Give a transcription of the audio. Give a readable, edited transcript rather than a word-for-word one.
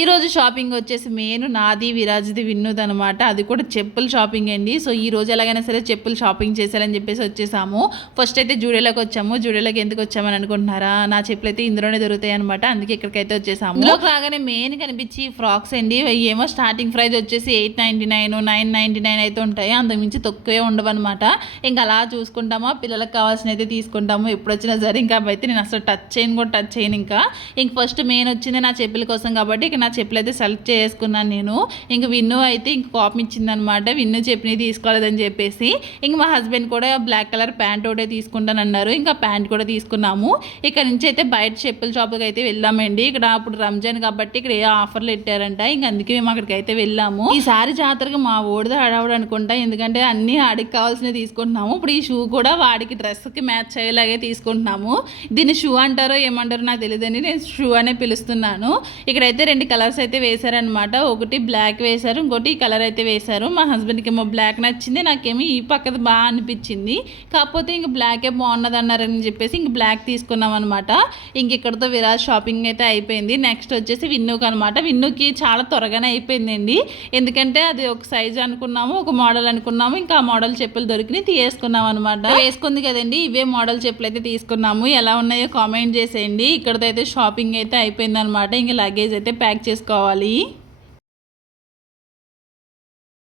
ఈరోజు షాపింగ్ వచ్చేసి మెయిన్ నాది, విరాజ్ది, విన్నుది అనమాట. అది కూడా చెప్పులు షాపింగ్ అండి. సో ఈ రోజు ఎలాగైనా సరే చెప్పులు షాపింగ్ చేసేయాలని చెప్పేసి వచ్చేసాము. ఫస్ట్ అయితే జూడియోలోకి వచ్చాము. జూడియోలోకి ఎందుకు వచ్చామని అనుకుంటున్నారా? నా చెప్పులు అయితే ఇందులోనే దొరుకుతాయి అనమాట. అందుకే ఇక్కడికైతే వచ్చేసాము. ఇందులోకి రాగానే మెయిన్ కనిపించి ఫ్రాక్స్ అండి. ఏమో స్టార్టింగ్ ప్రైస్ వచ్చేసి 899, 999 అయితే ఉంటాయి. అంతకుమించి తక్కువే ఉండవన్నమాట. ఇంకా అలా చూసుకుంటామా, పిల్లలకు కావాల్సిన అయితే తీసుకుంటాము. ఎప్పుడు వచ్చినా సరే ఇంకా అయితే నేను అసలు టచ్ చేయను. ఇంకా ఫస్ట్ మెయిన్ వచ్చింది నా చెప్పుల కోసం కాబట్టి ఇక చెప్పులు అయితే సెలెక్ట్ చేసుకున్నాను నేను. ఇంక విన్ను అయితే ఇంక కాపీ ఇచ్చిందనమాట. విన్ను చెప్పినవి తీసుకోలేదని చెప్పేసి ఇంక మా హస్బెండ్ కూడా బ్లాక్ కలర్ ప్యాంట్ ఒకటే తీసుకుంటానన్నారు. ఇంకా ప్యాంట్ కూడా తీసుకున్నాము. ఇక్కడ నుంచి అయితే బయట చెప్పుల షాప్కి అయితే వెళ్ళామండి. ఇక్కడ అప్పుడు రంజాన్ కాబట్టి ఇక్కడ ఏ ఆఫర్లు పెట్టారంట. ఇంక అందుకే మేము అక్కడికి అయితే వెళ్ళాము. ఈసారి జాతరగా మా ఓడిదో ఆడవాడు అనుకుంటా. ఎందుకంటే అన్ని ఆడికి కావాల్సినవి తీసుకుంటున్నాము. ఇప్పుడు ఈ షూ కూడా వాడికి డ్రెస్కి మ్యాచ్ అయ్యేలాగే తీసుకుంటున్నాము. దీన్ని షూ అంటారో ఏమంటారో నాకు తెలియదని నేను షూ అనే పిలుస్తున్నాను. ఇక్కడైతే 2 కలర్స్ అయితే వేశారనమాట. ఒకటి బ్లాక్ వేశారు, ఇంకోటి ఈ కలర్ అయితే వేశారు. మా హస్బెండ్కి ఏమో బ్లాక్ నచ్చింది, నాకేమో ఈ పక్కది బాగా అనిపించింది. కాకపోతే ఇంక బ్లాకే బాగున్నది అన్నారని చెప్పేసి ఇంక బ్లాక్ తీసుకున్నాం అనమాట. ఇంక ఇక్కడతో విరాజ్ షాపింగ్ అయితే అయిపోయింది. నెక్స్ట్ వచ్చేసి విన్నుకి అనమాట. విన్నుకి చాలా త్వరగానే అయిపోయిందండి. ఎందుకంటే అది ఒక సైజ్ అనుకున్నాము, ఒక మోడల్ అనుకున్నాము. ఇంకా ఆ మోడల్ చెప్పులు దొరికినాయి, తీసుకున్నాం అనమాట. వేసుకుంది కదండి, ఇవే మోడల్ చెప్పులు అయితే తీసుకున్నాము. ఎలా ఉన్నాయో కామెంట్ చేసేయండి. ఇక్కడతో అయితే షాపింగ్ అయితే అయిపోయింది అనమాట. ఇంక లగేజ్ అయితే ప్యాక్ చేసుకోవాలి.